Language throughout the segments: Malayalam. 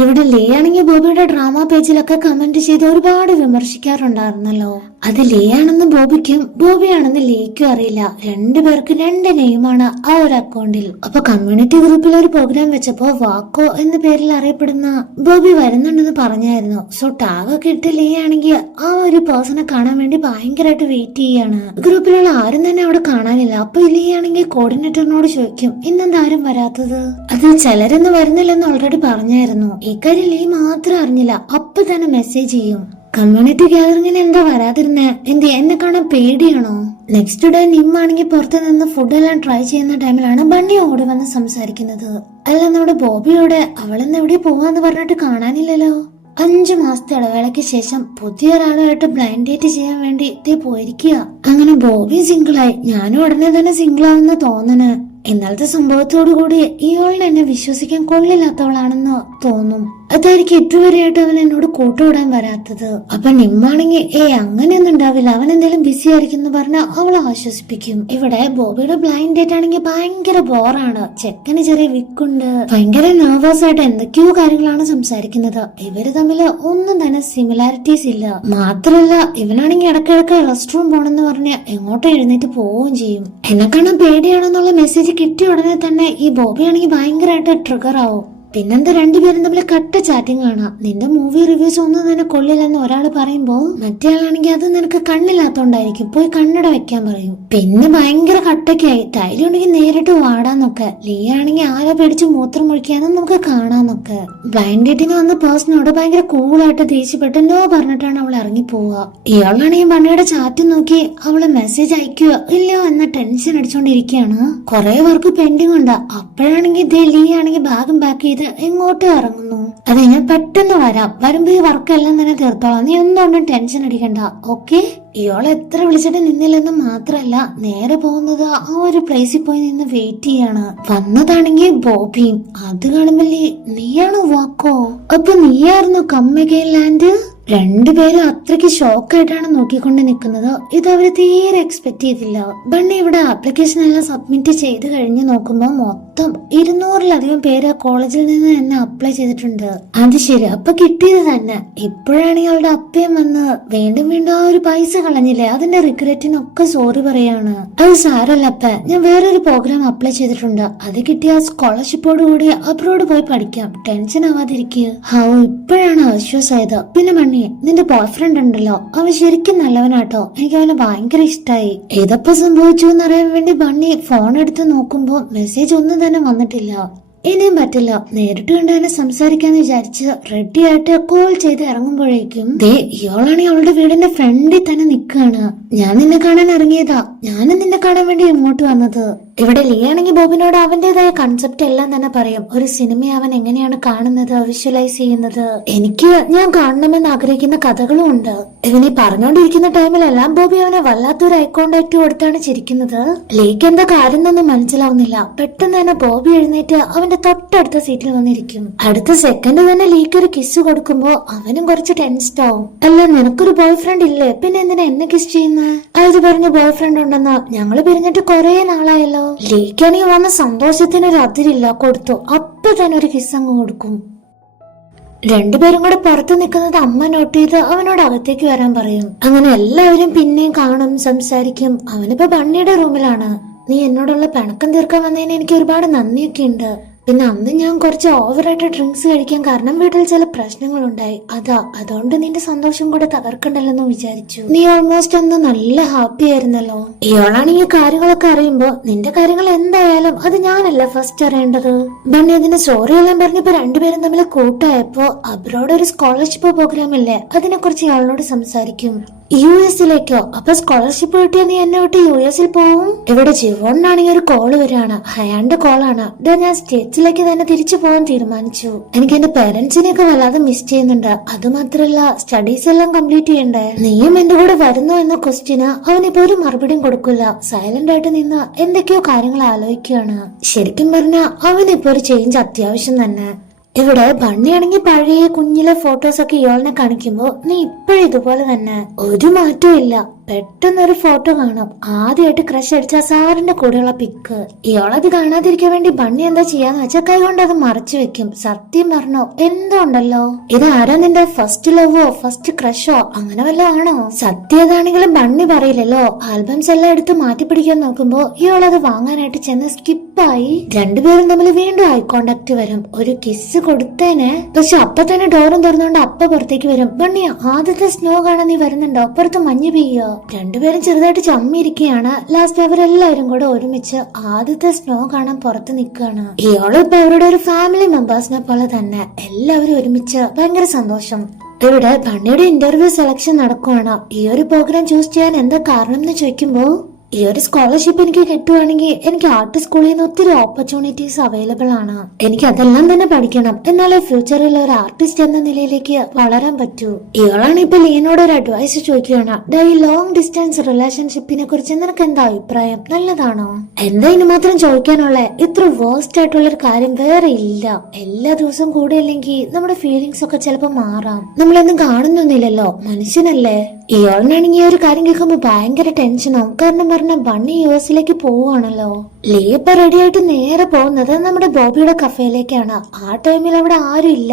ഇവിടെ ലേ ആണെങ്കിൽ ബോബിയുടെ ഡ്രാമ പേജിലൊക്കെ കമന്റ് ചെയ്ത് ഒരുപാട് വിമർശിക്കാറുണ്ടായിരുന്നല്ലോ. അത് ലേ ആണെന്ന് ബോബിക്കും ബോബിയാണെന്ന് ലേക്കും അറിയില്ല. രണ്ടുപേർക്ക് രണ്ട് നെയിമാണ് ആ ഒരു അക്കൗണ്ടിൽ. അപ്പൊ കമ്മ്യൂണിറ്റി ഗ്രൂപ്പിൽ ഒരു പ്രോഗ്രാം വെച്ചപ്പോ വാക്കോ എന്ന പേരിൽ അറിയപ്പെടുന്ന ബോബി വരുന്നുണ്ടെന്ന് പറഞ്ഞായിരുന്നു. സോ ടാഗ് ഒക്കെ ഇട്ട് ലേ ആണെങ്കിൽ ആ ഒരു പേഴ്സണെ കാണാൻ വേണ്ടി ഭയങ്കരമായിട്ട് വെയിറ്റ് ചെയ്യാണ്. ഗ്രൂപ്പിലുള്ള ആരും തന്നെ അവിടെ കാണാനില്ല. അപ്പൊ ലേ ആണെങ്കിൽ കോർഡിനേറ്ററിനോട് ചോദിക്കും ഇന്നെന്താരും വരാത്തത്? അത് ചിലരൊന്നും വരുന്നില്ലെന്ന് ഓൾറെഡി പറഞ്ഞായിരുന്നു. ഇക്കാര്യം ലീ മാത്രം അറിഞ്ഞില്ല. അപ്പൊ തന്നെ മെസ്സേജ് ചെയ്യും. കമ്മ്യൂണിറ്റി ഗ്യാതറിങ്ങിന് എന്താ വരാതിരുന്നേ? എന്ത് എന്നെ കാണാൻ പേടിയാണോ? നെക്സ്റ്റ് ഡേ നിമ്മാണെങ്കിൽ പുറത്തു നിന്ന് ഫുഡെല്ലാം ട്രൈ ചെയ്യുന്ന ടൈമിലാണ് ബണ്ണി ഓടി വന്ന് സംസാരിക്കുന്നത്. അല്ല നമ്മുടെ ബോബിയോട് അവളെന്ന് എവിടെ പോവാന്ന് പറഞ്ഞിട്ട് കാണാനില്ലല്ലോ. അഞ്ചു മാസത്തെ ഇടവേളയ്ക്ക് ശേഷം പുതിയ ഒരാളുമായിട്ട് ബ്ലൈൻഡ് ഡേറ്റ് ചെയ്യാൻ വേണ്ടി ഇതേ പോയിരിക്കുക. അങ്ങനെ ബോബി സിംഗിളായി ഞാനും ഉടനെ തന്നെ സിംഗിൾ ആവുന്ന തോന്നണ്. ഇന്നലത്തെ സംഭവത്തോടു കൂടി ഇയാളിനെ എന്നെ വിശ്വസിക്കാൻ കൊള്ളില്ലാത്തവളാണെന്ന് തോന്നും. അതായിരിക്കും ഇതുവരെയായിട്ട് അവൻ എന്നോട് കൂട്ടുവിടാൻ വരാത്തത്. അപ്പൊ നിമ്മാണെങ്കിൽ ഏ അങ്ങനെയൊന്നും ഉണ്ടാവില്ല. അവൻ എന്തെങ്കിലും ബിസി ആയിരിക്കും എന്ന് പറഞ്ഞാൽ അവളെ ആശ്വസിപ്പിക്കും. ഇവിടെ ബോബിയുടെ ബ്ലൈൻഡ് ഡേറ്റ് ആണെങ്കിൽ ഭയങ്കര ബോറാണ്. ചെക്കന് ചെറിയ വിക്കുണ്ട്. ഭയങ്കര നെർവസ് ആയിട്ട് എന്തൊക്കെയോ കാര്യങ്ങളാണ് സംസാരിക്കുന്നത്. ഇവർ തമ്മിൽ ഒന്നും തന്നെ സിമിലാരിറ്റീസ് ഇല്ല. മാത്രല്ല ഇവനാണെങ്കിൽ ഇടക്കിടക്ക് റെസ്റ്റ് റൂം പോണെന്ന് പറഞ്ഞ് എങ്ങോട്ടോ എഴുന്നേറ്റ് പോവുകയും ചെയ്യും. എന്നെ കാണാൻ പേടിയാണെന്നുള്ള മെസ്സേജ് കിട്ടിയ ഉടനെ തന്നെ ഈ ബോബി ആണെങ്കിൽ ഭയങ്കരമായിട്ട് ട്രിഗർ ആവും. പിന്നെന്താ രണ്ടുപേരും തമ്മിൽ കട്ട ചാറ്റിംഗ് കാണാം. നിന്റെ മൂവി റിവ്യൂസ് ഒന്നും തന്നെ കൊള്ളില്ലെന്ന് ഒരാൾ പറയുമ്പോ മറ്റേ ആളാണെങ്കിൽ അത് നിനക്ക് കണ്ണില്ലാത്തോണ്ടായിരിക്കും. പോയി കണ്ണട വെക്കാൻ പറയും. പിന്നെ ഭയങ്കര കട്ടയ്ക്കായി. ധൈര്യം ഉണ്ടെങ്കിൽ നേരിട്ട് വാടാന്നൊക്കെ. ലീ ആണെങ്കിൽ ആരെ പേടിച്ച് മൂത്രം മുഴിക്കാനും നമുക്ക് കാണാന്നൊക്കെ. ബ്ലൈൻഡ് ഡേറ്റിന് വന്ന പേഴ്സണോട് ഭയങ്കര കൂളായിട്ട് ദേഷ്യപ്പെട്ട് നോ പറഞ്ഞിട്ടാണ് അവൾ ഇറങ്ങി പോവുക ഇയാളാണെങ്കിൽ മണിയുടെ ചാറ്റ് നോക്കി അവളെ മെസ്സേജ് അയക്കുക. ഇല്ലയോ എന്ന ടെൻഷൻ അടിച്ചോണ്ടിരിക്കുകയാണ്. കുറെ വർക്ക് പെൻഡിങ് ഉണ്ട്. അപ്പോഴാണെങ്കിൽ ലീ ആണെങ്കിൽ ബാഗും ബാക്ക് ചെയ്ത് എങ്ങോട്ട് ഇറങ്ങുന്നു? അതെ ഞാൻ പെട്ടെന്ന് വരാം. വരുമ്പോ ഈ വർക്കെല്ലാം തന്നെ തീർത്തോളാം. നീ ഒന്നും ടെൻഷൻ അടിക്കണ്ട. ഓക്കെ ഇയാൾ എത്ര വിളിച്ചിട്ട് നിന്നില്ലെന്ന് മാത്രല്ല നേരെ പോകുന്നത് ആ ഒരു പ്ലേസിൽ പോയി നിന്ന് വെയിറ്റ് ചെയ്യാണ്. വന്നതാണെങ്കിൽ ബോബിയും അത് കാണുമ്പല്ലേ നീയാണോ വാക്കോ? അപ്പൊ നീയായിരുന്നു കമ്മകെ ലാൻഡ് രണ്ടുപേരും അത്രയ്ക്ക് ഷോക്കായിട്ടാണ് നോക്കിക്കൊണ്ട് നിൽക്കുന്നത്. ഇത് അവർ തീരെ എക്സ്പെക്ട് ചെയ്തില്ല. ബണ്ണി ഇവിടെ ആപ്ലിക്കേഷൻ എല്ലാം സബ്മിറ്റ് ചെയ്ത് കഴിഞ്ഞ് നോക്കുമ്പോൾ മൊത്തം ഇരുന്നൂറിലധികം പേര് കോളേജിൽ നിന്ന് തന്നെ അപ്ലൈ ചെയ്തിട്ടുണ്ട്. അത് ശരി അപ്പൊ കിട്ടിയത് തന്നെ. ഇപ്പോഴാണ് ഇയാളുടെ അപ്പയും വന്ന് വീണ്ടും വീണ്ടും ആ ഒരു പൈസ കളഞ്ഞില്ലേ? അതിന്റെ റിഗ്രറ്റിനൊക്കെ സോറി പറയാണ്. അത് സാരല്ല അപ്പ. ഞാൻ വേറൊരു പ്രോഗ്രാം അപ്ലൈ ചെയ്തിട്ടുണ്ട്. അത് കിട്ടിയ സ്കോളർഷിപ്പോട് കൂടി അബ്രോഡ് പോയി പഠിക്കാം. ടെൻഷൻ ആവാതിരിക്കുക ഹൗ ഇപ്പോഴാണ് ആശ്വാസമായത് പിന്നെ മണ്ണി നിന്റെ ബോയ് ഫ്രണ്ട് ഉണ്ടല്ലോ. അവൻ ശരിക്കും നല്ലവനാട്ടോ. എനിക്ക് അവനെ ഭയങ്കര ഇഷ്ടമായി ഏതപ്പോ സംഭവിച്ചു എന്നറിയാൻ വേണ്ടി ബണ്ണി ഫോൺ എടുത്ത് നോക്കുമ്പോ മെസ്സേജ് ഒന്നും തന്നെ വന്നിട്ടില്ല. ഇനിയും പറ്റില്ല. നേരിട്ട് കണ്ട് സംസാരിക്കാന്ന് വിചാരിച്ച് റെഡി ആയിട്ട് കോൾ ചെയ്ത് ഇറങ്ങുമ്പോഴേക്കും ദേ ഇയാളാണ് ഇയാളുടെ വീടിന്റെ ഫ്രണ്ടിൽ തന്നെ നിൽക്കുകയാണ്. ഞാൻ നിന്നെ കാണാൻ ഇറങ്ങിയതാ. ഞാനും നിന്നെ കാണാൻ വേണ്ടി ഇങ്ങോട്ട് വന്നത്. ഇവിടെ ലിയാണെങ്കിൽ ബോബിനോട് അവന്റേതായ കൺസെപ്റ്റ് എല്ലാം തന്നെ പറയും. ഒരു സിനിമ അവൻ എങ്ങനെയാണ് കാണുന്നത് വിഷ്വലൈസ് ചെയ്യുന്നത്? എനിക്ക് ഞാൻ കാണണമെന്ന് ആഗ്രഹിക്കുന്ന കഥകളും ഉണ്ട്. ഇവനെ പറഞ്ഞുകൊണ്ടിരിക്കുന്ന ടൈമിലെല്ലാം ബോബി അവനെ വല്ലാത്തൊരു ഐ കോണ്ടാക്ട് കൊടുത്താണ് ചിരിക്കുന്നത്. ലീക്ക് എന്താ കാര്യം എന്നൊന്നും മനസ്സിലാവുന്നില്ല. പെട്ടെന്ന് തന്നെ ബോബി എഴുന്നേറ്റ് അവന്റെ തൊട്ടടുത്ത സീറ്റിൽ വന്നിരിക്കും. അടുത്ത സെക്കൻഡ് തന്നെ ലീക്ക് ഒരു കിസ് കൊടുക്കുമ്പോ അവനും കുറച്ച് ടെൻസ്ഡ് ആവും. അല്ല നിനക്കൊരു ബോയ് ഫ്രണ്ട് ഇല്ലേ? പിന്നെ എന്തിനാ എന്നെ കിസ് ചെയ്യുന്നത് അത് പറഞ്ഞ ബോയ് ഫ്രണ്ട് ഉണ്ടെന്ന് ഞങ്ങൾ പിരിഞ്ഞിട്ട് കൊറേ നാളായല്ലോ. ലീക്കാണെങ്കിൽ വന്ന സന്തോഷത്തിന് ഒരു അതിരില്ല കൊടുത്തു. അപ്പൊ തന്നെ ഒരു കിസ് അങ്ങ് കൊടുക്കും. രണ്ടുപേരും കൂടെ പുറത്ത് നിൽക്കുന്നത് അമ്മ നോട്ട് ചെയ്ത് അവനോട് അകത്തേക്ക് വരാൻ പറയും. അങ്ങനെ എല്ലാവരും പിന്നെയും കാണും സംസാരിക്കും. അവനിപ്പോ ബണ്ണിയുടെ റൂമിലാണ് നീ എന്നോടുള്ള പിണക്കം തീർക്കാൻ വന്നതിന് എനിക്ക് ഒരുപാട് നന്ദിയൊക്കെ ഉണ്ട് പിന്നെ അന്ന് ഞാൻ കുറച്ച് ഓവറായിട്ട് ഡ്രിങ്ക്സ് കഴിക്കാൻ കാരണം വീട്ടിൽ ചില പ്രശ്നങ്ങളുണ്ടായി. അതാ അതുകൊണ്ട് നിന്റെ സന്തോഷം കൂടെ തകർക്കണ്ടല്ലെന്ന് വിചാരിച്ചു. നീ ഓൾമോസ്റ്റ് അന്ന് നല്ല ഹാപ്പി ആയിരുന്നല്ലോ. ഇയാളാണ് ഈ കാര്യങ്ങളൊക്കെ അറിയുമ്പോ നിന്റെ കാര്യങ്ങൾ എന്തായാലും അത് ഞാനല്ല ഫസ്റ്റ് അറിയേണ്ടത്. ബണ്ണി അതിന് സോറി എല്ലാം പറഞ്ഞപ്പോ രണ്ടുപേരും തമ്മിൽ കൂട്ടായപ്പോ അബ്രോഡ് ഒരു സ്കോളർഷിപ്പ് പ്രോഗ്രാം ഇല്ലേ? അതിനെ കുറിച്ച് ഇയാളോട് സംസാരിക്കും. യു എസിലേക്കോ? അപ്പൊ സ്കോളർഷിപ്പ് കിട്ടിയ നീ എന്നെ വിട്ട് യു എസിൽ പോവും? ഇവിടെ ജിവോണിനാണെങ്കിൽ ഒരു കോൾ വരികയാണ്. ഹയാന്റെ കോളാണ് ഇതാ ഞാൻ സ്റ്റേറ്റ്സിലേക്ക് തന്നെ തിരിച്ചു പോകാൻ തീരുമാനിച്ചു. എനിക്ക് എന്റെ പേരൻസിനെ ഒക്കെ വല്ലാതെ മിസ് ചെയ്യുന്നുണ്ട്. അത് മാത്രല്ല സ്റ്റഡീസ് എല്ലാം കംപ്ലീറ്റ് ചെയ്യണ്ടേ? നീയും എന്റെ കൂടെ വരുന്നു എന്ന ക്വസ്റ്റ്യന് അവനിപ്പോ ഒരു മറുപടിയും കൊടുക്കില്ല. സൈലന്റ് ആയിട്ട് നിന്ന് എന്തൊക്കെയോ കാര്യങ്ങൾ ആലോചിക്കുകയാണ്. ശരിക്കും പറഞ്ഞ അവനിപ്പോ ഒരു ചേഞ്ച് അത്യാവശ്യം തന്നെ. ഇവിടെ ബണ്ണിയാണെങ്കിൽ പഴയ കുഞ്ഞിലെ ഫോട്ടോസ് ഒക്കെ ഇയാളിനെ കാണിക്കുമ്പോ നീ ഇപ്പോഴും ഇതുപോലെ തന്നെ ഒരു മാറ്റവും ഇല്ല. പെട്ടെന്നൊരു ഫോട്ടോ കാണാം. ആദ്യമായിട്ട് ക്രഷ് അടിച്ച സാറിന്റെ കൂടെയുള്ള പിക്ക് ഇയാളത് കാണാതിരിക്കാൻ വേണ്ടി ബണ്ണി എന്താ ചെയ്യാന്ന് വെച്ചാൽ കൈകൊണ്ട് അത് മറച്ചു വെക്കും. സത്യം പറഞ്ഞോ എന്തോ ഉണ്ടല്ലോ. ഇത് ആരാ നിന്റെ ഫസ്റ്റ് ലവോ ഫസ്റ്റ് ക്രഷോ അങ്ങനെ വല്ലതും ആണോ? സത്യം ഏതാണെങ്കിലും ബണ്ണി പറയില്ലല്ലോ. ആൽബംസ് എല്ലാം എടുത്ത് മാറ്റി പിടിക്കാൻ നോക്കുമ്പോ ഇയാളത് വാങ്ങാനായിട്ട് ചെന്ന് സ്കിപ്പായി രണ്ടുപേരും തമ്മിൽ വീണ്ടും ഐ കോണ്ടാക്ട് വരും. ഒരു കിസ് കൊടുത്തേനെ. പക്ഷെ അപ്പൊ തന്നെ ഡോറും തുറന്നുകൊണ്ട് അപ്പ പുറത്തേക്ക് വരും. ബണ്ണി ആദ്യത്തെ സ്നോ കാണാൻ നീ വരുന്നുണ്ടോ? അപ്പുറത്ത് മഞ്ഞ് പെയ്യോ? രണ്ടുപേരും ചെറുതായിട്ട് ചമ്മിയിരിക്കുകയാണ്. ലാസ്റ്റ് അവരെല്ലാവരും കൂടെ ഒരുമിച്ച് ആദ്യത്തെ സ്നോ കാണാൻ പുറത്ത് നിൽക്കുകയാണ്. ഇയാളും ഇപ്പൊ അവരുടെ ഒരു ഫാമിലി മെമ്പേഴ്സിനെ പോലെ തന്നെ എല്ലാവരും ഒരുമിച്ച്. ഭയങ്കര സന്തോഷം. ഇവിടെ ബണ്ണിയുടെ ഇന്റർവ്യൂ സെലക്ഷൻ നടക്കുവാണ്. ഈ ഒരു പ്രോഗ്രാം ചൂസ് ചെയ്യാൻ എന്താ കാരണം എന്ന് ചോദിക്കുമ്പോ ഈ ഒരു സ്കോളർഷിപ്പ് എനിക്ക് കിട്ടുവാണെങ്കിൽ എനിക്ക് ആർട്ട് സ്കൂളിൽ നിന്ന് ഒത്തിരി ഓപ്പർച്യൂണിറ്റീസ് അവൈലബിൾ ആണ്. എനിക്ക് അതെല്ലാം തന്നെ പഠിക്കണം. എന്നാലേ ഫ്യൂച്ചറിൽ ഒരു ആർട്ടിസ്റ്റ് എന്ന നിലയിലേക്ക് വളരാൻ പറ്റൂ. ഇയാളാണ് ഇപ്പൊ ലീനോട് ഒരു അഡ്വൈസ് ചോദിക്കുകയാണ്. "ദാ ഈ ലോങ് ഡിസ്റ്റൻസ് റിലേഷൻഷിപ്പിനെ കുറിച്ച് നിനക്ക് എന്താ അഭിപ്രായം? നല്ലതാണോ? എന്താ ഇനി മാത്രം ചോദിക്കാനുള്ള? ഇത്ര വേസ്റ്റ് ആയിട്ടുള്ള ഒരു കാര്യം വേറെ ഇല്ല. എല്ലാ ദിവസവും കൂടെ ഇല്ലെങ്കിൽ നമ്മുടെ ഫീലിങ്സ് ഒക്കെ ചിലപ്പോ മാറാം. നമ്മളൊന്നും കാണുന്നൊന്നുമില്ലല്ലോ മനുഷ്യനല്ലേ? ഇയാളിനാണെങ്കിൽ ഈ ഒരു കാര്യം കേൾക്കുമ്പോ ഭയങ്കര ടെൻഷനാവും കാരണം പറഞ്ഞ ബണ്ണി യു എസിലേക്ക് പോവുകയാണല്ലോ ലീപ്പ റെഡിയായിട്ട് നേരെ പോകുന്നത് നമ്മുടെ ബോബിയുടെ കഫേയിലേക്കാണ് ആ ടൈമിൽ അവിടെ ആരും ഇല്ല.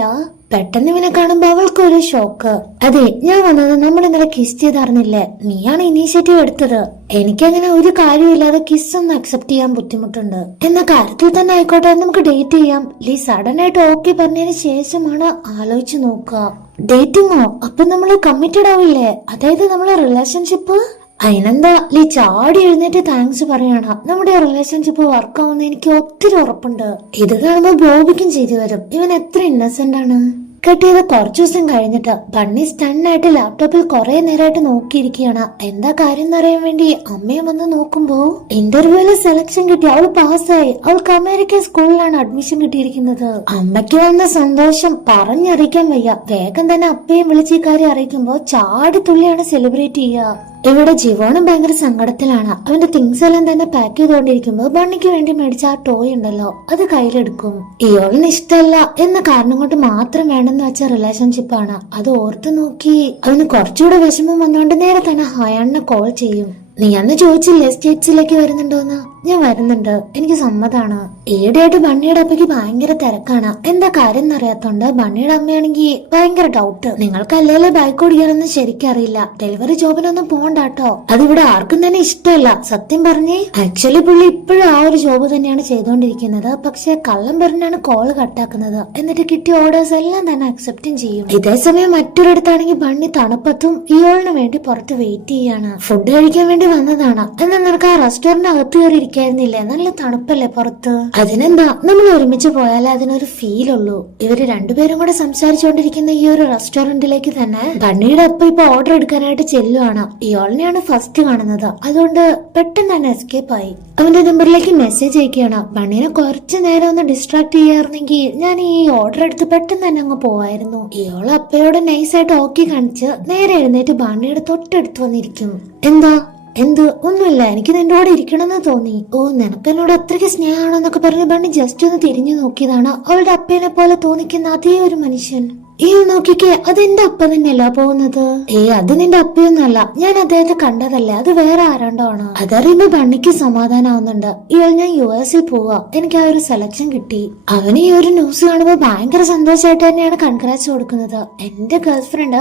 പെട്ടെന്ന് ഇവനെ കാണുമ്പോ അവൾക്ക് ഒരു ഷോക്ക് അതെ ഞാൻ വന്നത് നമ്മൾ ഇന്നലെ കിസ് ചെയ്തറിഞ്ഞില്ലേ നീയാണ് ഇനീഷ്യേറ്റീവ് എടുത്തത്. എനിക്കങ്ങനെ ഒരു കാര്യമില്ലാതെ കിസ് ഒന്ന് അക്സെപ്റ്റ് ചെയ്യാൻ ബുദ്ധിമുട്ടുണ്ട്. എന്ന കാര്യത്തിൽ തന്നെ ആയിക്കോട്ടെ നമുക്ക് ഡേറ്റ് ചെയ്യാം. ലീ സഡൻ ആയിട്ട് ഓക്കെ പറഞ്ഞതിന് ശേഷമാണ് ആലോചിച്ച് നോക്കുക. ഡേറ്റിങ്ങോ അപ്പൊ നമ്മൾ കമ്മിറ്റഡ് ആവില്ലേ? അതായത് നമ്മളെ റിലേഷൻഷിപ്പ് അതിനെന്താ? ലീ ചാടി എഴുന്നേറ്റ് താങ്ക്സ് പറയണം. നമ്മുടെ റിലേഷൻഷിപ്പ് വർക്ക് ആവുന്ന എനിക്ക് ഒത്തിരി ഉറപ്പുണ്ട്. ഇത് കാണുമ്പോ ബോബിക്കും ചെയ്തു വരും ഇവൻ എത്ര ഇന്നസെന്റ് ആണ്. കെട്ടിയത് കുറച്ചു ദിവസം കഴിഞ്ഞിട്ട് ബണ്ണി സ്റ്റണ്ണായിട്ട് ലാപ്ടോപ്പിൽ കുറെ നേരമായിട്ട് നോക്കിയിരിക്കുകയാണ്. എന്താ കാര്യം എന്നറിയാൻ വേണ്ടി അമ്മയും വന്ന് നോക്കുമ്പോ ഇന്റർവ്യൂവിൽ സെലക്ഷൻ കിട്ടി. അവൾ പാസ്സായി അവൾക്ക് അമേരിക്കൻ സ്കൂളിലാണ് അഡ്മിഷൻ കിട്ടിയിരിക്കുന്നത്. അമ്മയ്ക്ക് വന്ന സന്തോഷം പറഞ്ഞറിയിക്കാൻ വയ്യ. വേഗം തന്നെ അപ്പയും വിളിച്ച് ഈ കാര്യം അറിയിക്കുമ്പോ ചാടി തുള്ളിയാണ് സെലിബ്രേറ്റ് ചെയ്യുക. ഇവിടെ ജീവോണും ഭയങ്കര സങ്കടത്തിലാണ്. അവന്റെ തിങ്സ് എല്ലാം തന്നെ പാക്ക് ചെയ്തുകൊണ്ടിരിക്കുമ്പോൾ ബണ്ണിക്ക് വേണ്ടി മേടിച്ച ആ ടോയ് ഉണ്ടല്ലോ അത് കയ്യിലെടുക്കും. ഇയോളിന് ഇഷ്ടമല്ല എന്ന കാരണം കൊണ്ട് മാത്രം വേണമെന്ന് വെച്ച റിലേഷൻഷിപ്പ് ആണ്. അത് ഓർത്തു നോക്കി. അവന് കുറച്ചുകൂടെ വിഷമം വന്നുകൊണ്ട് നേരെ തന്നെ ഹയാണിനെ കോൾ ചെയ്യും. നീ അന്ന് ചോദിച്ചില്ലേ സ്റ്റേറ്റ്സിലേക്ക് വരുന്നുണ്ടോന്ന്? ഞാൻ വരുന്നുണ്ട്. എനിക്ക് സമ്മതാണ്. ഈയിടെയായിട്ട് ബണ്ണിയുടെ അപ്പയ്ക്ക് ഭയങ്കര തിരക്കാണ്. എന്താ കാര്യം എന്നറിയാത്തോണ്ട് ബണ്ണിയുടെ അമ്മയാണെങ്കിൽ ഭയങ്കര ഡൗട്ട് നിങ്ങൾക്ക് അല്ലേലെ ബൈക്ക് ഓടിക്കാനൊന്നും ശരിക്കറിയില്ല. ഡെലിവറി ജോബിനൊന്നും പോണ്ടാട്ടോ. അതിവിടെ ആർക്കും തന്നെ ഇഷ്ടമല്ല. സത്യം പറഞ്ഞേ ആക്ച്വലി പുള്ളി ഇപ്പോഴും ആ ഒരു ജോബ് തന്നെയാണ് ചെയ്തുകൊണ്ടിരിക്കുന്നത് പക്ഷെ കള്ളം പറഞ്ഞാണ് കോൾ കട്ടാക്കുന്നത് എന്നിട്ട് കിട്ടിയ ഓർഡേഴ്സ് എല്ലാം തന്നെ അക്സെപ്റ്റും ചെയ്യും. ഇതേ സമയം മറ്റൊരിടത്താണെങ്കിൽ ബണ്ണി തണുപ്പത്തും ഇയോളിന് വേണ്ടി പുറത്ത് വെയിറ്റ് ചെയ്യാണ്. ഫുഡ് കഴിക്കാൻ വേണ്ടി വന്നതാണ്. എന്നാൽ നിനക്ക് ആ റെസ്റ്റോറന്റ് അകത്ത് കയറി ഇരിക്കായിരുന്നില്ലേ നല്ല തണുപ്പല്ലേ പുറത്ത്? അതിനെന്താ? നമ്മൾ ഒരുമിച്ച് പോയാലേ അതിനൊരു ഫീൽ ഉള്ളൂ. ഇവർ രണ്ടുപേരും കൂടെ സംസാരിച്ചുകൊണ്ടിരിക്കുന്ന ഈ ഒരു റെസ്റ്റോറന്റിലേക്ക് തന്നെ ബണ്ണിയുടെ അപ്പ ഇപ്പൊ ഓർഡർ എടുക്കാനായിട്ട് ചെല്ലുവാണ്. ഇയാളിനെയാണ് ഫസ്റ്റ് കാണുന്നത്. അതുകൊണ്ട് പെട്ടെന്ന് തന്നെ എസ്കേപ്പ് ആയി. അവന്റെ നമ്പറിലേക്ക് മെസ്സേജ് അയക്കുകയാണ്. ബണ്ണിനെ കുറച്ച് നേരം ഒന്ന് ഡിസ്ട്രാക്ട് ചെയ്യാറുന്നെങ്കിൽ ഞാൻ ഈ ഓർഡർ എടുത്ത് പെട്ടെന്ന് തന്നെ അങ്ങ് പോവായിരുന്നു. ഇയാൾ അപ്പയോട് നൈസായിട്ട് ഓക്കെ കാണിച്ച് നേരെ എഴുന്നേറ്റ് ബണ്ണിയുടെ തൊട്ടടുത്ത് വന്നിരിക്കും. എന്താ? എന്ത്? ഒന്നുമില്ല എനിക്ക് നിന്റെ കൂടെ ഇരിക്കണമെന്ന് തോന്നി. ഓ നിനക്ക് എന്നോട് അത്രയ്ക്ക് സ്നേഹമാണെന്നൊക്കെ പറഞ്ഞ് ബണ്ണി ജസ്റ്റ് ഒന്ന് തിരിഞ്ഞു നോക്കിയതാണ്. അവളുടെ അപ്പേനെ പോലെ തോന്നിക്കുന്ന അതേ ഒരു മനുഷ്യൻ. ഈ നോക്കിക്കേ അത് എന്റെ അപ്പ തന്നെയല്ല പോകുന്നത്? ഏ അത് നിന്റെ അപ്പയൊന്നല്ല ഞാൻ അദ്ദേഹത്തെ കണ്ടതല്ലേ. അത് വേറെ ആരാണ്ടോ ആണ് അതറിയുമ്പോ ബണ്ണിക്ക് സമാധാനാവുന്നുണ്ട്. ഇയാൾ ഞാൻ യു എസിൽ പോവാ. എനിക്ക് ആ ഒരു സെലക്ഷൻ കിട്ടി. അവന് ഈ ഒരു ന്യൂസ് കാണുമ്പോ ഭയങ്കര സന്തോഷമായിട്ട് തന്നെയാണ് കൺഗ്രാറ്റ്സ് കൊടുക്കുന്നത്. എന്റെ ഗേൾ ഫ്രണ്ട്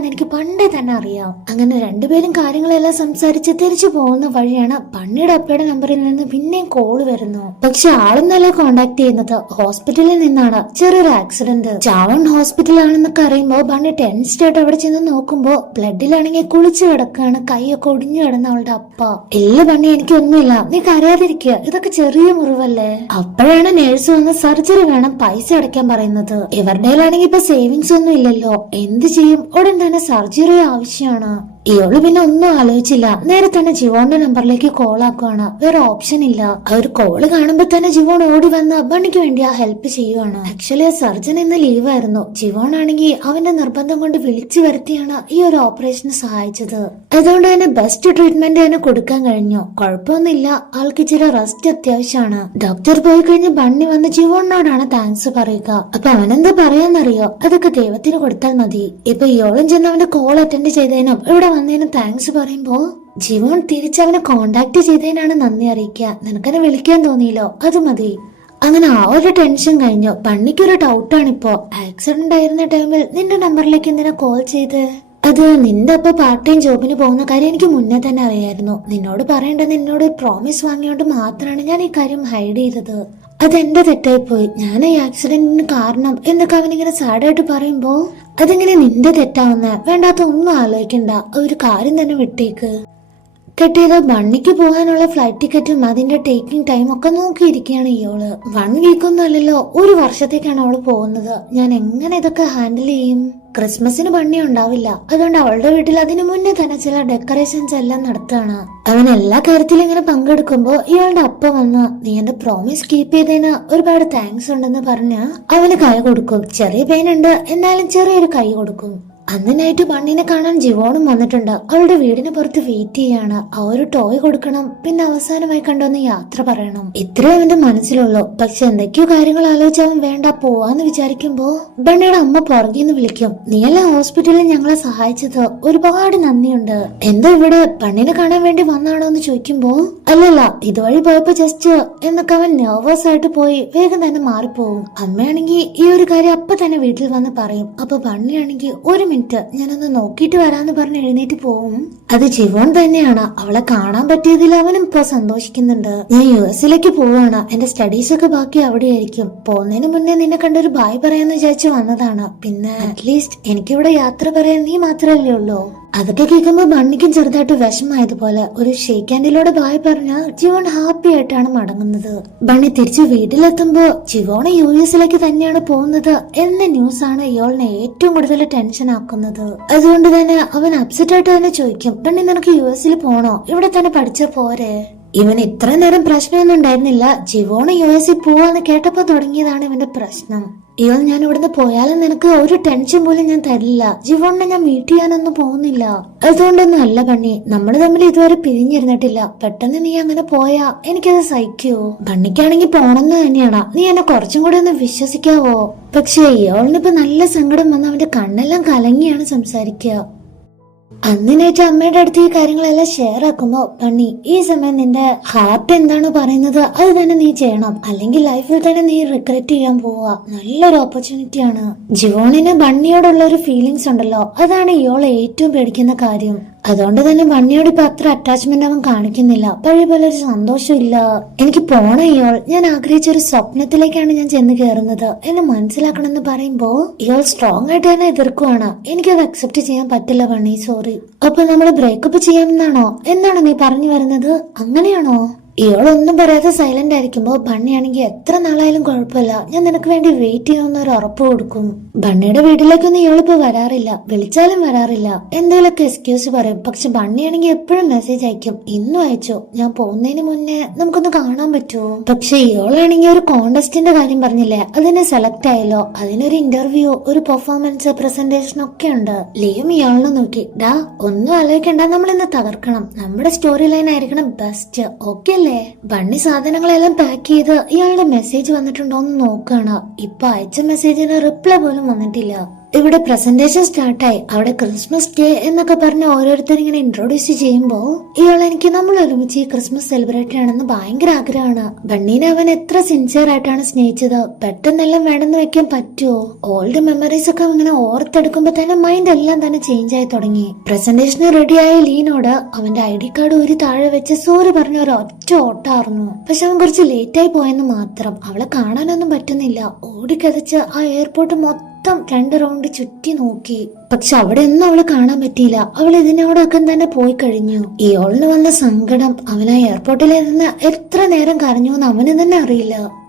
എനിക്ക് പണ്ടേ തന്നെ അറിയാം. അങ്ങനെ രണ്ടുപേരും കാര്യങ്ങളെല്ലാം സംസാരിച്ച് തിരിച്ചു പോകുന്ന വഴിയാണ് ബണ്ണിയുടെ അപ്പയുടെ നമ്പറിൽ നിന്ന് പിന്നെയും കോൾ വരുന്നു. പക്ഷെ ആളൊന്നല്ല കോണ്ടാക്ട് ചെയ്യുന്നത് ഹോസ്പിറ്റലിൽ നിന്നാണ്. ചെറിയൊരു ആക്സിഡന്റ് ചാവൺ ഹോസ്പിറ്റലാണെന്നൊക്കെ അറിയുമ്പോ ബണ്ണി ടെൻസ്റ്റായിട്ട് അവിടെ ചെന്ന് നോക്കുമ്പോ ബ്ലഡിലാണെങ്കിൽ കുളിച്ചു കിടക്കാണ് കൈയൊക്കെ ഒടിഞ്ഞു കിടന്ന അവളുടെ അപ്പ. ഇല്ല ബണ്ണി എനിക്കൊന്നുമില്ല. നീ കരയാതിരിക്കുക. ഇതൊക്കെ ചെറിയ മുറിവല്ലേ? അപ്പോഴാണ് നേഴ്സ് വന്ന് സർജറി വേണം പൈസ അടയ്ക്കാൻ പറയുന്നത്. ഇവരുടെ ആണെങ്കിൽ ഇപ്പൊ സേവിങ്സ് ഒന്നും ഇല്ലല്ലോ. എന്ത് ചെയ്യും? ഉടൻ തന്നെ സർജറി ആവശ്യമാണ്. ഇവൾ പിന്നെ ഒന്നും ആലോചിച്ചില്ല. നേരെ തന്നെ ജിവോന്റെ നമ്പറിലേക്ക് കോൾ ആക്കുവാണ്. വേറെ ഓപ്ഷൻ ഇല്ല. ആ ഒരു കോൾ കാണുമ്പോ തന്നെ ജിവോൺ ഓടി വന്ന് ബണ്ണിക്ക് വേണ്ടി ആ ഹെൽപ്പ് ചെയ്യുവാണ്. ആക്ച്വലി ആ സർജൻ ഇന്ന് ലീവായിരുന്നു ജിവോൺ ആണെങ്കിൽ അവന്റെ നിർബന്ധം കൊണ്ട് വിളിച്ചു വരുത്തിയാണ് ഈ ഒരു ഓപ്പറേഷന് സഹായിച്ചത്. അതുകൊണ്ട് തന്നെ ബെസ്റ്റ് ട്രീറ്റ്മെന്റ് തന്നെ കൊടുക്കാൻ കഴിഞ്ഞു. കുഴപ്പമൊന്നുമില്ല. ആൾക്ക് ഇച്ചിരി റെസ്റ്റ് അത്യാവശ്യമാണ്. ഡോക്ടർ പോയി കഴിഞ്ഞ് ബണ്ണി വന്ന് ജിവോണിനോടാണ് താങ്ക്സ് പറയുക. അപ്പൊ അവനെന്താ പറയാന്നറിയോ? അതൊക്കെ ദൈവത്തിന് കൊടുത്താൽ മതി. ഇപ്പൊ ഇയോളും ചെന്ന് അവന്റെ കോൾ അറ്റൻഡ് ചെയ്തതിനും ഇവിടെ വന്നതിന് താങ്ക്സ് പറയുമ്പോ ജീവൻ തിരിച്ചവനെ കോണ്ടാക്ട് ചെയ്തതിനാണ് നന്ദി അറിയിക്കുക. നിനക്കെന്നെ വിളിക്കാൻ തോന്നിയില്ലോ. അത് മതി. അങ്ങനെ ആ ഒരു ടെൻഷൻ കഴിഞ്ഞു. പണ്ണിക്കൊരു ഡൗട്ടാണിപ്പോ ആക്സിഡന്റ് ആയിരുന്ന ടൈമിൽ നിന്റെ നമ്പറിലേക്ക് എന്തിനാ കോൾ ചെയ്ത്? അത് നിന്റെ അപ്പ പാർട്ട് ടൈം ജോബിന് പോകുന്ന കാര്യം എനിക്ക് മുന്നേ തന്നെ അറിയായിരുന്നു. നിന്നോട് പറയേണ്ടത് നിന്നോട് പ്രോമിസ് വാങ്ങിയോണ്ട് മാത്രമാണ് ഞാൻ ഈ കാര്യം ഹൈഡ് ചെയ്തത്. അതെന്റെ തെറ്റായി പോയി ഞാൻ ഈ ആക്സിഡന്റിന് കാരണം എന്നൊക്കെ അവനിങ്ങനെ സാഡായിട്ട് പറയുമ്പോ അതെങ്ങനെ നിന്റെ തെറ്റാവുന്ന വേണ്ടാത്ത ഒന്നും ആലോചിക്കണ്ട. ഒരു കാര്യം തന്നെ വിട്ടേക്ക്. കെട്ടിയത് ബണ്ണിക്ക് പോകാനുള്ള ഫ്ലൈറ്റ് ടിക്കറ്റും അതിന്റെ ടേക്കിംഗ് ടൈം ഒക്കെ നോക്കിയിരിക്കുകയാണ് ഇയാൾ. വൺ വീക്ക് ഒന്നും അല്ലല്ലോ ഒരു വർഷത്തേക്കാണ് അവൾ പോകുന്നത്. ഞാൻ എങ്ങനെ ഇതൊക്കെ ഹാൻഡിൽ ചെയ്യും? ക്രിസ്മസിന് ബണ്ണി ഉണ്ടാവില്ല. അതുകൊണ്ട് അവളുടെ വീട്ടിൽ അതിനു മുന്നേ തന്നെ ചില ഡെക്കറേഷൻസ് എല്ലാം നടത്തുകയാണ്. അവൻ എല്ലാ കാര്യത്തിലും ഇങ്ങനെ പങ്കെടുക്കുമ്പോൾ ഇയാളുടെ അപ്പ വന്ന് നീ എന്റെ പ്രോമിസ് കീപ്പ് ചെയ്തതിന് ഒരുപാട് താങ്ക്സ് ഉണ്ടെന്ന് പറഞ്ഞ് അവന് കൈ കൊടുക്കും. ചെറിയ പെയിൻ ഉണ്ട് എന്നാലും ചെറിയൊരു കൈ കൊടുക്കും. അന്ന് നൈറ്റ് ബണ്ണിനെ കാണാൻ ജിവോണും വന്നിട്ടുണ്ട്. അവളുടെ വീടിന് പുറത്ത് വെയിറ്റ് ചെയ്യാണ്. ആ ഒരു ടോയ് കൊടുക്കണം. പിന്നെ അവസാനമായി കണ്ടൊന്ന് യാത്ര പറയണം. ഇത്രേ അവന്റെ മനസ്സിലുള്ളൂ. പക്ഷെ എന്തൊക്കെയോ കാര്യങ്ങൾ ആലോചിച്ചാൽ വേണ്ട പോവാന്ന് വിചാരിക്കുമ്പോ ബണ്ണിയുടെ അമ്മ പുറകിന്ന് വിളിക്കും. നീയല്ലേ ഹോസ്പിറ്റലിൽ ഞങ്ങളെ സഹായിച്ചത്. ഒരുപാട് നന്ദിയുണ്ട്. എന്താ ഇവിടെ ബണ്ണിനെ കാണാൻ വേണ്ടി വന്നാണോ എന്ന് ചോദിക്കുമ്പോ അല്ലല്ല ഇതുവഴി പോയപ്പോ ജസ്റ്റ് എന്നൊക്കെ അവൻ നെർവസ് ആയിട്ട് പോയി. വേഗം തന്നെ മാറിപ്പോവും. അമ്മയാണെങ്കിൽ ഈ ഒരു കാര്യം അപ്പൊ തന്നെ വീട്ടിൽ വന്ന് പറയും. അപ്പൊ ബണ്ണിയാണെങ്കിൽ ഒരു മിനിറ്റ് ഞാനൊന്ന് നോക്കിയിട്ട് വരാന്ന് പറഞ്ഞ് എഴുന്നേറ്റ് പോവും. അത് ജീവൻ തന്നെയാണ്. അവളെ കാണാൻ പറ്റിയതിൽ അവനും ഇപ്പൊ സന്തോഷിക്കുന്നുണ്ട്. ഞാൻ യു എസിലേക്ക് പോവാണ്. എന്റെ സ്റ്റഡീസ് ഒക്കെ ബാക്കി അവിടെയായിരിക്കും. പോകുന്നതിന് മുന്നേ നിന്നെ കണ്ടൊരു ബായ് പറയാന്ന് വിചാരിച്ചു വന്നതാണ്. പിന്നെ അറ്റ്ലീസ്റ്റ് എനിക്കിവിടെ യാത്ര പറയാൻ നീ മാത്രല്ലേ ഉള്ളൂ. അതൊക്കെ കേൾക്കുമ്പോ ബണ്ണിക്കും ചെറുതായിട്ട് വിഷമായതുപോലെ ഒരു ഷേക്ക് ഹാൻഡിലൂടെ ബായ് പറഞ്ഞ ജിവോൺ ഹാപ്പി ആയിട്ടാണ് മടങ്ങുന്നത്. ബണ്ണി തിരിച്ചു വീട്ടിലെത്തുമ്പോൾ ജിവോണ് യു എസിലേക്ക് തന്നെയാണ് പോകുന്നത് എന്ന ന്യൂസ് ആണ് ഇയാളിനെ ഏറ്റവും കൂടുതൽ ടെൻഷൻ ആക്കുന്നത്. അതുകൊണ്ട് തന്നെ അവൻ അപ്സെറ്റ് ആയിട്ട് തന്നെ ചോദിക്കും ബണ്ണി നിനക്ക് യു എസിൽ പോണോ? ഇവിടെ തന്നെ പഠിച്ച പോരെ? ഇവൻ ഇത്ര നേരം പ്രശ്നമൊന്നും ഉണ്ടായിരുന്നില്ല. ജിവോണ് യു എസിൽ പോവാന്ന് കേട്ടപ്പോ തുടങ്ങിയതാണ് ഇവന്റെ പ്രശ്നം. ഇവൻ ഞാൻ ഇവിടുന്ന് പോയാലും നിനക്ക് ഒരു ടെൻഷൻ പോലും ഞാൻ തരില്ല. ജിവോണിനെ ഞാൻ മീറ്റ് ചെയ്യാനൊന്നും പോകുന്നില്ല. അതുകൊണ്ടൊന്നും അല്ല ബണ്ണി നമ്മൾ തമ്മിൽ ഇതുവരെ പിരിഞ്ഞിരുന്നിട്ടില്ല. പെട്ടെന്ന് നീ അങ്ങനെ പോയാ എനിക്കത് സഹിക്കുവോ ബണ്ണിക്കാണെങ്കിൽ പോണെന്ന് തന്നെയാണ് നീ എന്നെ കുറച്ചും കൂടെ ഒന്ന് വിശ്വസിക്കാവോ? പക്ഷേ ഇയാളിനിപ്പോ നല്ല സങ്കടം വന്ന് അവന്റെ കണ്ണെല്ലാം കലങ്ങിയാണ് സംസാരിക്കുക. അന്നിനേറ്റ് അമ്മയുടെ അടുത്ത് ഈ കാര്യങ്ങളെല്ലാം ഷെയർ ആക്കുമ്പോ പണി ഈ സമയം നിന്റെ ഹാർട്ട് എന്താണ് പറയുന്നത്? അത് തന്നെ നീ ചെയ്യണം. അല്ലെങ്കിൽ ലൈഫിൽ തന്നെ നീ റിഗ്രറ്റ് ചെയ്യാൻ പോവുക. നല്ലൊരു ഓപ്പർച്യൂണിറ്റി ആണ്. ജിവോണിന് ബണ്ണിയോടുള്ള ഒരു ഫീലിങ്സ് ഉണ്ടല്ലോ. അതാണ് ഇയാളെ ഏറ്റവും പേടിക്കുന്ന കാര്യം. അതുകൊണ്ട് തന്നെ വണ്ണിയോട് ഇപ്പൊ അത്ര അറ്റാച്ച്മെന്റ് അവൻ കാണിക്കുന്നില്ല. പഴയ പോലെ ഒരു സന്തോഷമില്ല. എനിക്ക് പോണ ഇയാൾ. ഞാൻ ആഗ്രഹിച്ച ഒരു സ്വപ്നത്തിലേക്കാണ് ഞാൻ ചെന്ന് കയറുന്നത് എന്നെ മനസ്സിലാക്കണം എന്ന് പറയുമ്പോ ഇയാൾ സ്ട്രോങ് ആയിട്ട് തന്നെ എതിർക്കുവാണ്. എനിക്കത് അക്സെപ്റ്റ് ചെയ്യാൻ പറ്റില്ല വണ്ണി സോറി അപ്പൊ നമ്മൾ ബ്രേക്കപ്പ് ചെയ്യാമെന്നാണോ? എന്നാണോ നീ പറഞ്ഞു വരുന്നത്? അങ്ങനെയാണോ? ഇയാളൊന്നും പറയാതെ സൈലന്റ് ആയിരിക്കുമ്പോ ബണ്ണിയാണെങ്കിൽ എത്ര നാളായാലും കുഴപ്പമില്ല. ഞാൻ നിനക്ക് വേണ്ടി വെയിറ്റ് ചെയ്യുമെന്ന് ഒരു ഉറപ്പ് കൊടുക്കും. ബണ്ണിയുടെ വീട്ടിലേക്കൊന്നും ഇയാളിപ്പോ വരാറില്ല. വിളിച്ചാലും വരാറില്ല. എന്തെങ്കിലുമൊക്കെ എക്സ്ക്യൂസ് പറയും. പക്ഷെ ബണ്ണിയാണെങ്കിൽ എപ്പോഴും മെസ്സേജ് അയക്കും. ഇന്നും അയച്ചു? ഞാൻ പോകുന്നതിന് മുന്നേ നമുക്കൊന്ന് കാണാൻ പറ്റുമോ പക്ഷെ ഇയാളാണെങ്കിൽ ഒരു കോണ്ടസ്റ്റിന്റെ കാര്യം പറഞ്ഞില്ലേ? അതിനെ സെലക്ട് ആയല്ലോ. അതിനൊരു ഇന്റർവ്യൂ ഒരു പെർഫോമൻസ് പ്രസന്റേഷൻ ഒക്കെ ഉണ്ട്. ലിയം ഇയാളിനെ നോക്കി. ഡാ ഒന്നും ആലോചിക്കണ്ട. നമ്മൾ ഇന്ന് തകർക്കണം. നമ്മുടെ സ്റ്റോറി ലൈൻ ആയിരിക്കണം ബെസ്റ്റ് ഓക്കെ അല്ലേ? ബണ്ണി സാധനങ്ങളെല്ലാം പാക്ക് ചെയ്ത് ഇയാളുടെ മെസ്സേജ് വന്നിട്ടുണ്ടോ എന്ന് നോക്കുകയാണ് ഇപ്പൊ അയച്ച മെസ്സേജിന് റിപ്ലൈ പോലും വന്നിട്ടില്ല. ഇവിടെ പ്രസന്റേഷൻ സ്റ്റാർട്ടായി അവിടെ ക്രിസ്മസ് ഡേ എന്നൊക്കെ പറഞ്ഞ് ഓരോരുത്തർ ഇങ്ങനെ ഇൻട്രോഡ്യൂസ് ചെയ്യുമ്പോൾ ഇയാൾ എനിക്ക് നമ്മൾ ഒരുമിച്ച് ഈ ക്രിസ്മസ് സെലിബ്രേറ്റ് ചെയ്യണമെന്ന് ഭയങ്കര ആഗ്രഹമാണ്. ബണ്ണീനെ അവൻ എത്ര സിൻസിയർ ആയിട്ടാണ് സ്നേഹിച്ചത്. പെട്ടെന്നെല്ലാം വേണമെന്ന് വെക്കാൻ പറ്റുമോ ഓൾഡ് മെമ്മറീസ് ഒക്കെ ഇങ്ങനെ ഓർത്തെടുക്കുമ്പോ തന്നെ മൈൻഡ് എല്ലാം തന്നെ ചേഞ്ച് ആയി തുടങ്ങി. പ്രസന്റേഷന് റെഡിയായ ലീനോട് അവന്റെ ഐ ഡി കാർഡ് ഒരു താഴെ വെച്ച് സോറി പറഞ്ഞ ഒരു ഒറ്റ ഓട്ടായിരുന്നു പക്ഷെ അവൻ കുറച്ച് ലേറ്റ് ആയി പോയെന്ന് മാത്രം. അവളെ കാണാനൊന്നും പറ്റുന്നില്ല. ഓടിക്കതച്ച് ആ എയർപോർട്ട് മൊത്തം രണ്ട് റൗണ്ട് ചുറ്റി നോക്കി. പക്ഷെ അവിടെ ഒന്നും അവളെ കാണാൻ പറ്റിയില്ല. അവൾ ഇതിനോടൊക്കെ തന്നെ പോയി കഴിഞ്ഞു. ഇയോളിന് വന്ന സങ്കടം അവൻ ആ എയർപോർട്ടിൽ നിന്ന് എത്ര നേരം കരഞ്ഞു എന്ന് അവന് തന്നെ അറിയില്ല.